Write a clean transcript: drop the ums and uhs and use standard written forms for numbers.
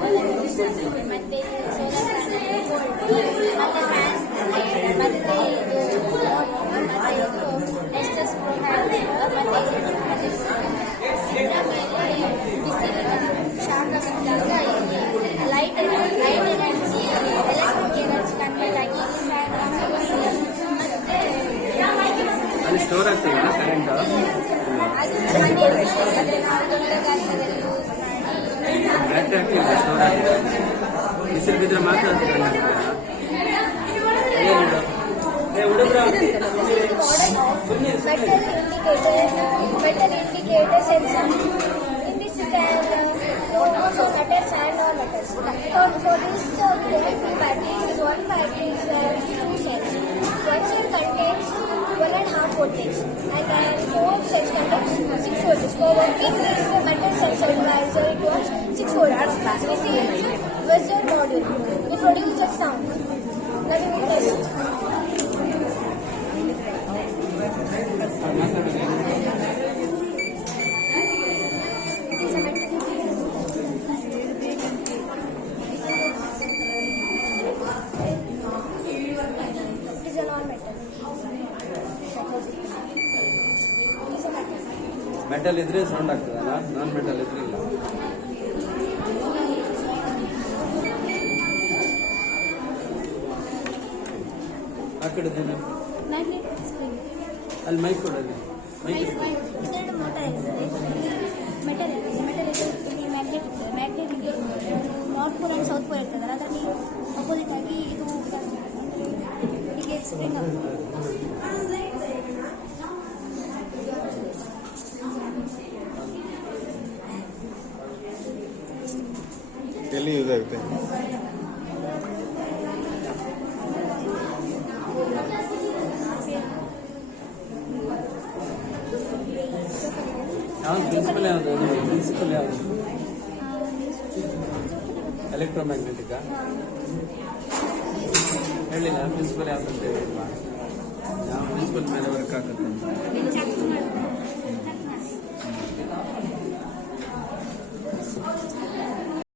Panel ಮತ್ತೆ solar panel ಮತ್ತೆ fan ಮತ್ತೆ ಇದು ಎಸ್ಟಸ್ ಪ್ರೊ ಮತ್ತೆ ಶಾಖ ಬಂದಾಗ light energy electric energy convert ಆಗಿ ಫ್ಯಾನ್ ಮತ್ತೆ ಅಲ್ಲಿ ಸ್ಟೋರ್ ಆಗ್ತದೆ ಕರೆಂಟ್ ಅದು ಮನೆಯಲ್ಲಿ ಆದರೆ ನಾವು ದೊಡ್ಡ ಗಾತ್ರದಲ್ಲಿ ಯೂಸ್ ಮಾಡಿ ಬ್ಯಾಟ್ರಿ ಹಾಕಿ ಸ್ಟೋರ್ ಆಗ್ತದೆ ಬಿಸಿಲು ಬಿದ್ದರೆ ಮಾತ್ರ metal indicator sensor. In this you can know for letters and non-letters. For this we have two batteries. One battery is 2 cells. One cell contains 1.5 voltage and 4 cells contains 6 voltage. For working this metal sensor analyzer it was 6 volts. This is visual module. It produces sound. Let me test. Metal ಇದ್ರೆ sound ಆಗ್ತದಲ್ಲ, non metal ಇದ್ರೆ ಇಲ್ಲ. ಆ ಕಡೆ ಅಲ್ಲಿ mike ಕೊಡಲಿ. Magnet north pole and south pole ಇರ್ತದಲ್ಲ ಅದರಲ್ಲಿ ಅಪೋಸಿಟ್ ಆಗಿ ಇದು ಹೀಗೆ ಸ್ಪ್ರಿಂಗ್ ಆಗುತ್ತೆ. ಎಲ್ಲಿ ಯೂಸ್ ಆಗುತ್ತೆ? ಯಾವ್ದು ಪ್ರಿನ್ಸಿಪಲ್ ಯಾವುದು? ಪ್ರಿನ್ಸಿಪಲ್ ಯಾವುದು? ಎಲೆಕ್ಟ್ರೋಮ್ಯಾಗ್ನೆಟಿಕಾ? ಹೇಳಿಲ್ಲ ಪ್ರಿನ್ಸಿಪಲ್ ಯಾವ್ದು ಅಂತ ಹೇಳಿಲ್ವಾ? ಯಾವ ಪ್ರಿನ್ಸಿಪಲ್ ಮೇಲೆ ವರ್ಕ್ ಆಗುತ್ತೆ?